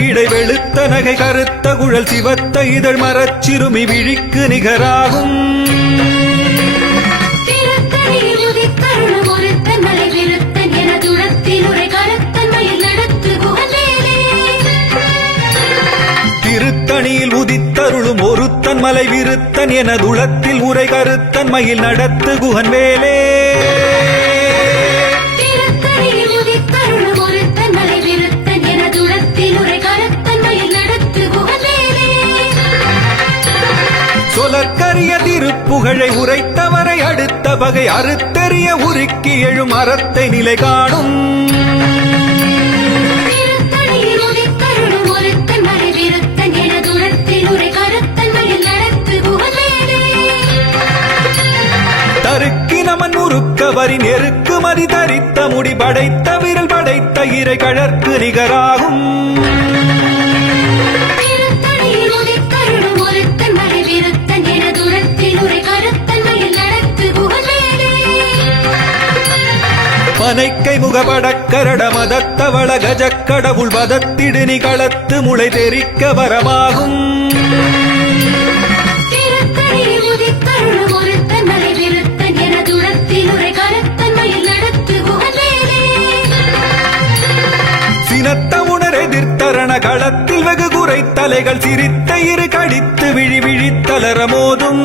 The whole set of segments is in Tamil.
இடை வெளுத்த நகை கருத்த குழல் சிவத்த இதழ் மரச்சிறுமி விழிக்கு நிகராகும் திருத்தணியில் உதித்தருளும் ஒருத்தன் மலை விருத்தன் எனது உளத்தில் உரை கருத்தன் மயில் நடத்து குகவேலே. திருத்தணியில் வகை அறுத்தெறிய உருக்கி எழும் அறத்தை நிலை காணும் திருத்தணியில் உதித்தருளும் ஒருத்தன் மலை விருத்தன் எனது உளத்தில் உரை கருத்தன் மயில் நடத்து குகவேலே. தருக்கி நமன் முறுக்க வரி நெருக்கு மதி தரித்த முடி படைத்த விரல் படைத்த இறை கழற்கு நிகராகும் பனைக்கை முகபடக்கரட மதத்தவள கஜக்கடவுள் வதத்திடு நிகளத்து முளை தெரிக்க வரமாகும். சினத்த உணர் எதிர்த்தரண களத்தில் வெகு குறை தலைகள் சிரித்த இரு கடித்து விழி விழித்தலர மோதும்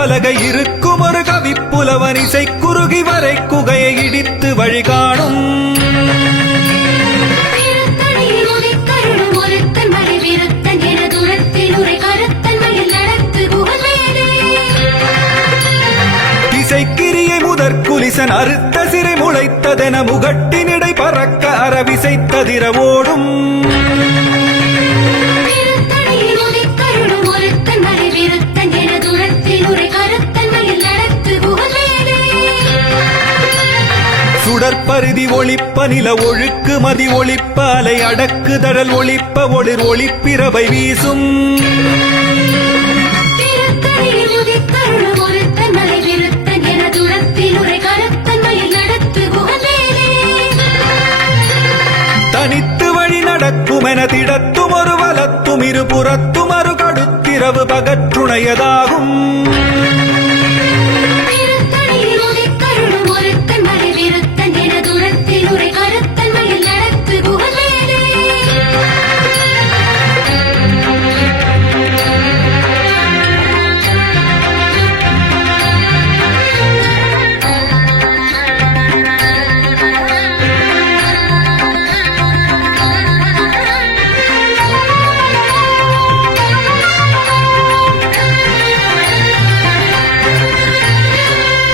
பலகை இருக்கும் ஒரு கவிப்புலவன் இசை குறுகி வரை குகையை இடித்து வழிகாணும். திசைக்கிரியை முதற் குலிசன் அறுத்த சிறை முளைத்ததென முகட்டினிடை பறக்க அரவிசைத்ததிர ஓடும். சுடற்பருதி ஒளிப்ப நில ஒழுக்கு மதி ஒளிப்ப அலை அடக்கு தடல் ஒளிப்ப ஒளிர் ஒளிப்பிரவை வீசும். தனித்து வழி நடக்கும் என திடத்தும் ஒரு வலத்தும் இருபுறத்தும் அரு கடுத்திரவு பகற்றுணையதாகும்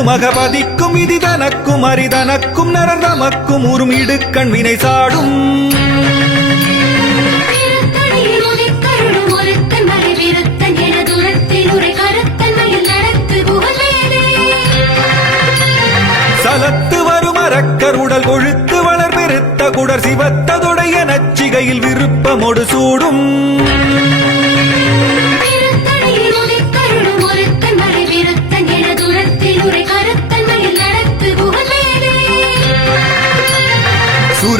முனிவரர்க்கும் அகபதிக்கும் விதி தனக்கும் அரிதனக்கும் நரர் தமக்கும் உறும் இடுக்கண் வினை சாடும் சலத்து வரும் அரக்கர் உடல் கொழுத்து வளர் பெருத்த குடர் சிவத்ததுடைய நச்சிகையில் விருப்பமொடு சூடும்.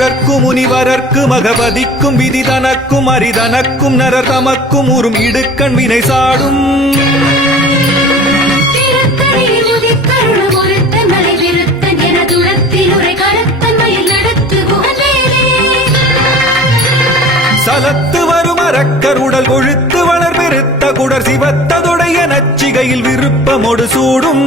சுரர்க்கும் முனிவரர்க்கும் அகபதிக்கும் விதி தனக்கும் அரிதனக்கும் நரர் தமக்கும் உறும் இடுக்கண் வினை சாடும். சலத்து வரும் அரக்கர் உடல் கொழுத்து வளர் பெருத்த குடர் சிவத்ததுடைய நச்சிகையில் விருப்பமொடு சூடும்.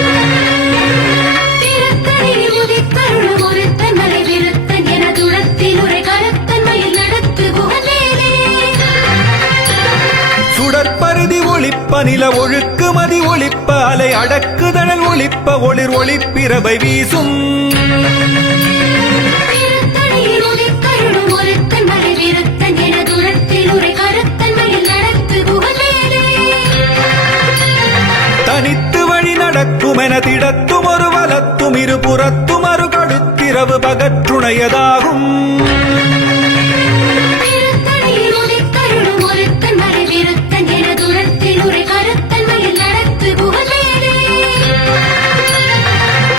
சுடற்பருதி ஒளிப்ப நில ஒழுக்கு மதி ஒளிப்ப அலை அடக்குதழல் ஒளிப்ப ஒளிர் ஒளிப்பிரபை வீசும். தனித்து வழி நடக்கும் என திடத்தும் ஒரு வலத்தும் இருபுறத்தும் அரு கடுத்திரவு பகற்றுணையதாகும்.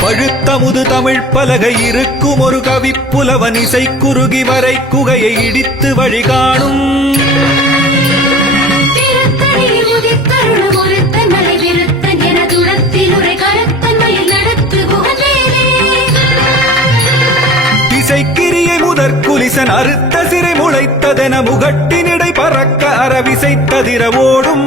பழுத்தமுது தமிழ் பலகை இருக்கும் ஒரு கவிப்புலவன் இசை குறுகி வரை குகையை இடித்து வழிகாணும் திசைக்கிரியை முதற் குலிசன் அறுத்த சிறை முளைத்ததென முகட்டினிடை பறக்க அரவிசைத்ததிர ஓடும்.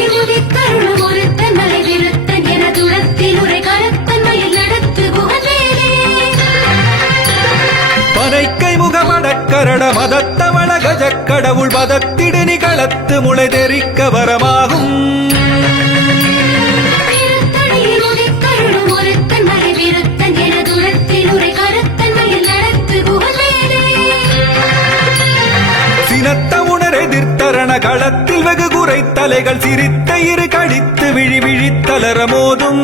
முகமடக்கரட மதத்தவள கஜக்கடவுள் பதத்திடு நிகளத்து முளை தெரிக்க வரமாகும் சினத்த உணர் எதிர்த்தரண களத்தில் வெகு குறை தலைகள் சிரித்த இரு கழித்து விழி விழித்தலர மோதும்.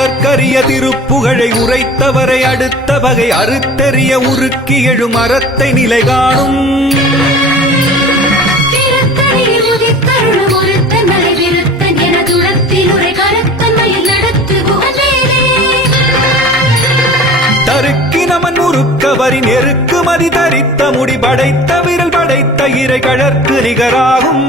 சொலற்கரிய திருப்புகழை உரைத்தவரை அடுத்த வகை அறுத்தெறிய உருக்கி எழும் அறத்தை நிலை காணும் தருக்கினமன் முறுக்கவரின் எருக்கு மதி தரித்த முடி படைத்த விரல் படைத்த இறை கழற்கு நிகராகும்.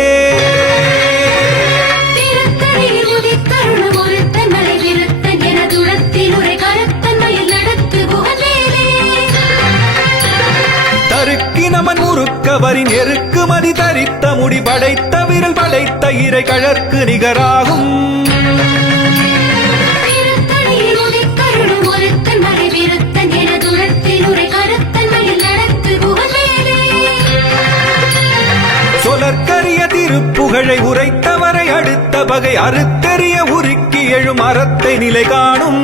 தருக்கினமன் முறுக்கவரின் எருக்கு மதி தரித்த முடி படைத்த விரல் படைத்த இறை கழற்கு நிகராகும். சொலற்கரிய திருப்புகழை உரைத்தவரை அடுத்த பகை அறுத்தெறிய உருக்கி எழும் அறத்தை நிலை காணும்.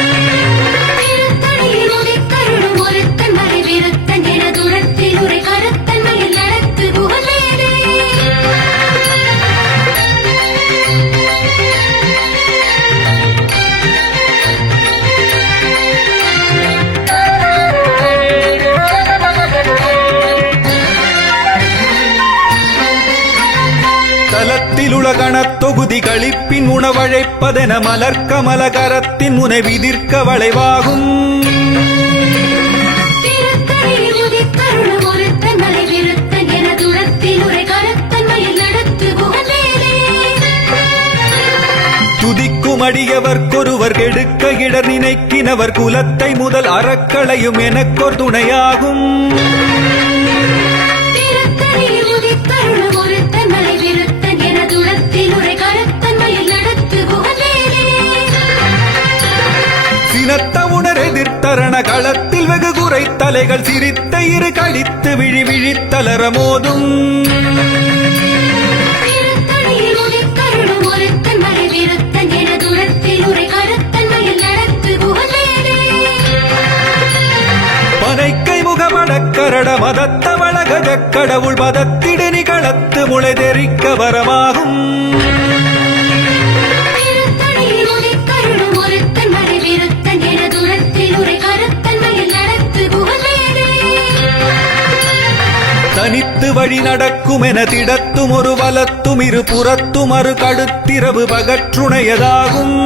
உணவழைப்பதென மலர்க்கமல கரத்தின் முனை விதிர்க்க வளைவாகும். திருத்தணியில் உதித்தருளும் ஒருத்தன் மலை விருத்தன் என துரத்தில் உரை கருத்தன்மையில் நடத்து புகழேலே துதிக்கும் அடியவர்க்கொருவர் கெடுக்க இடர் நினைக்கினவர் குலத்தை முதல் அறக்களையும் எனக்கொரு துணையாகும். நடத்து புகழேலே பனைக்கை முகமடக்கரட மதத்தவள கஜக் கடவுள் மதத்திடு நிகளத்து முளை தெரிக்க வரமாகும். தனித்து வழி நடக்கும் என திடத்தும் ஒரு வலத்தும் இரு புறத்தும் அரு கடுத்திரவு பகற்றுணையதாகும்.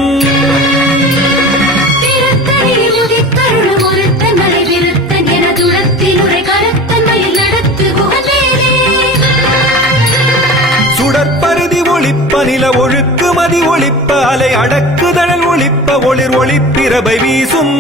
சுடற்பருதி ஒளிப்ப நில ஒழுக்கு மதி ஒளிப்ப அலை அடக்குதழல் ஒளிப்ப ஒளிர் ஒளிப்பிரபை வீசும்.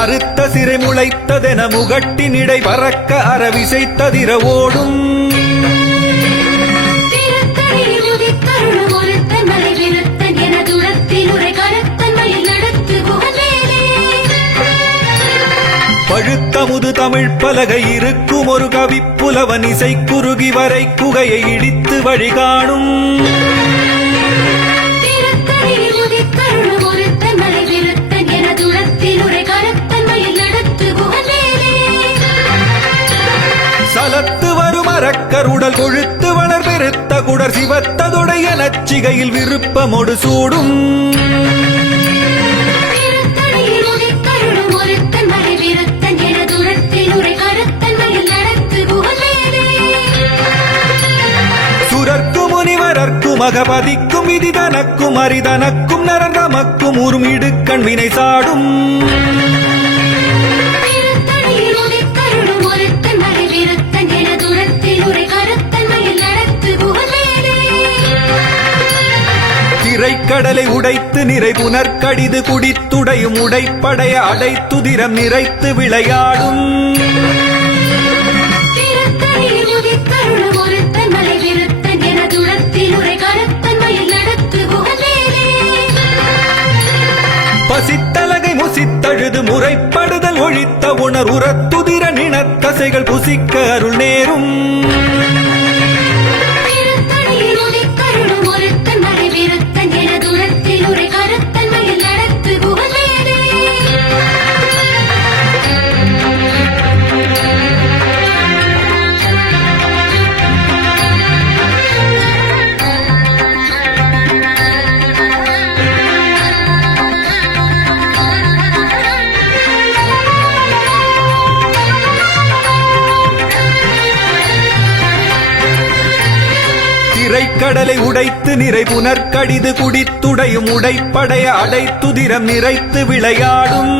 அறுத்த சிறை முளைத்ததென முகட்டினிடை பறக்க ஓடும். கருத்தன்மையில் நடத்து புகழேலே பழுத்தமுது தமிழ் பலகை இருக்கும் ஒரு கவிப்புலவன் இசை குறுகி வரை குகையை இடித்து வழி அரக்கருடல் கொழுத்து வளர் பெருத்த குடர் சிவத்ததுடைய நச்சிகையில் விருப்பமொடு சூடும். சுரர்க்கும் அகபதிக்கும் விதி தனக்கும் அரிதனக்கும் நரந்தமக்கும் உறும் இடுக்கண் வினை சாடும். திரைக்கடலை உடைத்து நிறை புனர்கடிது குடித்துடையும் உடைப்படைய அடைத்துதிரம் நிறைத்து விளையாடும். பசித்தலகை முசித்தழுது முறைப்படுதல் ஒழித்த உணர் உரத்துதிர நினத்தசைகள் புசிக்க அருள் நேரும். திரைக்கடலை உடைத்து நிறை புனர்கடிது குடித்துடையும் உடைப்படைய அடைத்துதிரம் நிறைத்து விளையாடும்.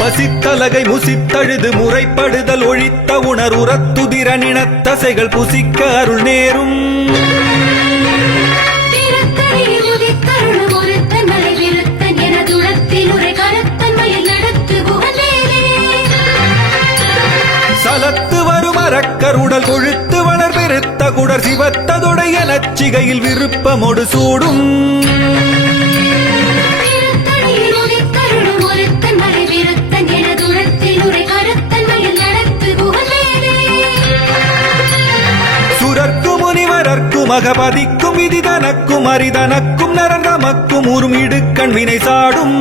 பசித்தலகை முசித்தழுது முறைப்படுதல் ஒழித்த உணர் உரத்துதிர நினத்தசைகள் புசிக்க அருள் நேரும். கருடல் கொழுத்து வளர் பெருத்த குடர் சிவத்ததுடைய நச்சிகையில் விருப்பமோடு சூடும். மகபதிக்கும் விதி தனக்கும் அரிதனக்கும் நரன் தமக்கும் உருமிடு கண்வினை சாடும்.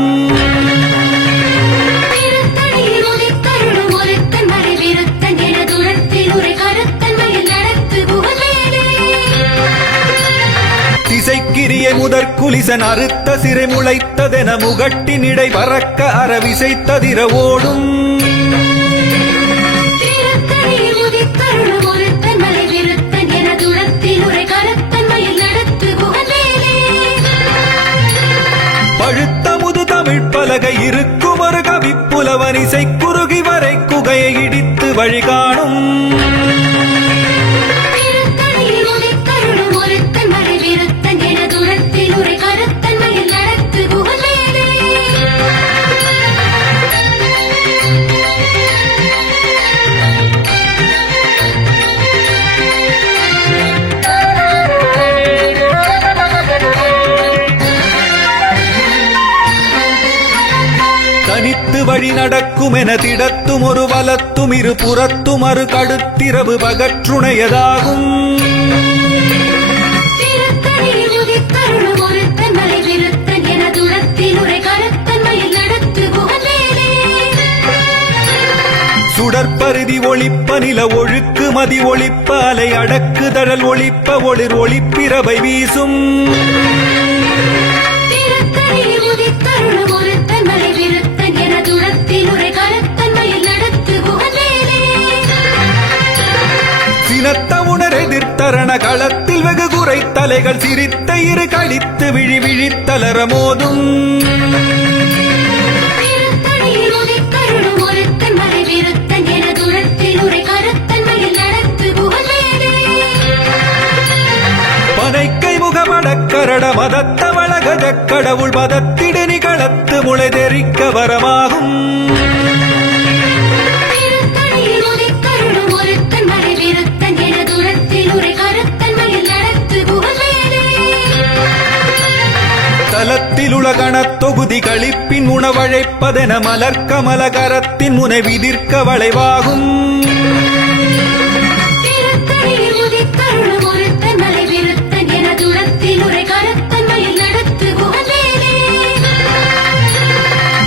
முதற் குலிசன் அறுத்த சிறை முளைத்ததென முகட்டினிடை பறக்க அறவிசைத்ததிர ஓடும் திருத்தணியில் உதித்தருளும் ஒருத்தன் மலை விருத்தன் என துரத்தில் உரை கருத்தன் மயில் நடத்து குகவேலே பழுத்த முது தமிழ் பலகை இருக்கும் ஒரு கவிப்புலவன் இசை குறுகி வரை குகையை இடித்து வழிகாணும் தனித்து வழி நடக்கும் என திடத்தும் ஒரு வலத்தும் இரு புறத்தும் அரு கடுத்திரவு பகற்றுணையதாகும். சுடற்பருதி ஒளிப்ப நில ஒழுக்கு மதி ஒளிப்ப அலை அடக்குதழல் ஒளிப்ப ஒளிர் ஒளிப்பிரவை வீசும். களத்தில் வெகு குறை தலைகள் சிரித்த இரு கழித்து விழி விழித்தலர மோதும். பனைக்கை முகமடக்கரட மதத்தவள கஜக் கடவுள் மதத்திடு நிகழத்து முளை தெரிக்க வரமாகும். துரத்தில் உரை கருத்தன் மயில் நடத்து குகவேலே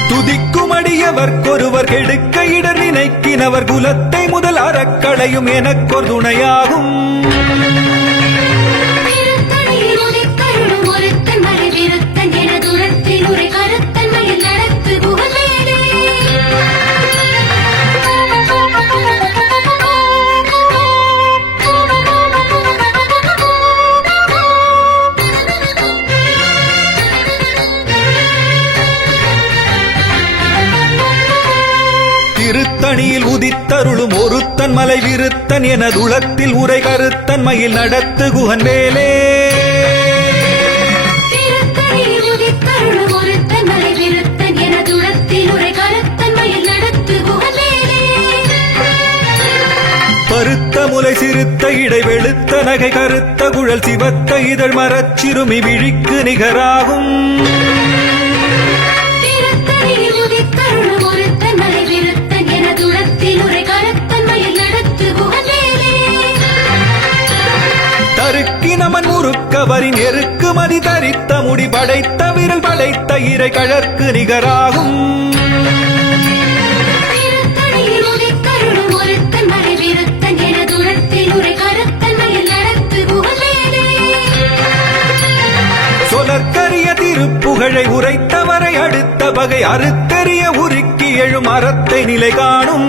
துதிக்கும் அடியவர்க்கொருவர் கெடுக்க இடர் நினைக்கினவர் குலத்தை முதல் அறக்களையும் எனக்கொரு துணையாகும். உதித்தருளும் ஒருத்தன் மலை விருத்தன் என துளத்தில் உரை கருத்தன் மயில் நடத்து குகன் வேலே பருத்த முலை சிறுத்த இடை வெளுத்த நகை கருத்த குழல் சிவத்த இதழ் மரச்சிறுமி விழிக்கு நிகராகும். முறுக்கவரின் எருக்கு மதி தரித்த முடி படைத்த விரல் படைத்த இறை கழற்கு நிகராகும். சொலற்கரிய திருப்புகழை உரைத்தவரை அடுத்த பகை அறுத்தெறிய உருக்கி எழும் அறத்தை நிலை காணும்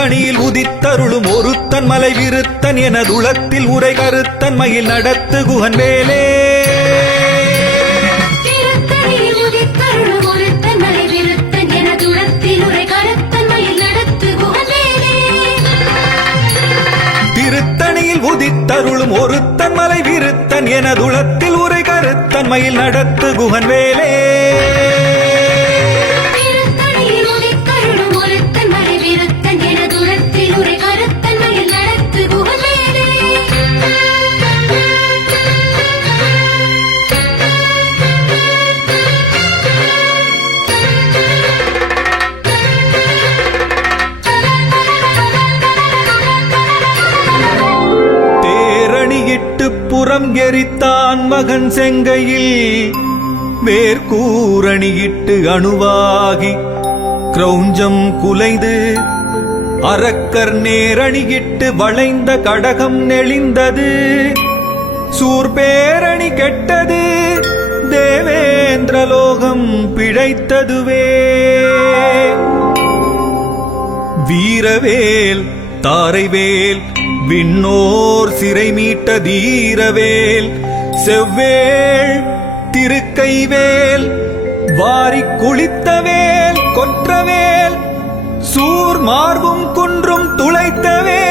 திருத்தணியில் உதித்தருளும் ஒருத்தன் மலை விருத்தன் எனதுளத்தில் உரை கருத்தன் மயில் நடத்து குகன் வேலே திருத்தணியில் உதித்தருளும் ஒருத்தன் மலை விருத்தன் எனதுளத்தில் உரை கருத்தன் மயில் நடத்து குகவேலே திருத்தணியில் புறம் மகன் செங்கையில் மேற்கூரணியிட்டு அணுவாகி கிரௌஞ்சம் குலைந்து அரக்கர் நேரணியிட்டு வளைந்த கடகம் நெளிந்தது. சூர்பேரணி கெட்டது தேவேந்திரலோகம் பிழைத்ததுவே. வீரவேல் தாரைவேல் விண்ணோர் சிறை மீட்ட தீரவேல் செவ்வேள் திருக்கைவேல் வாரி குளித்தவேல் கொற்றவேல் சூர் மார்பும் குன்றும் துளைத்தவேல்.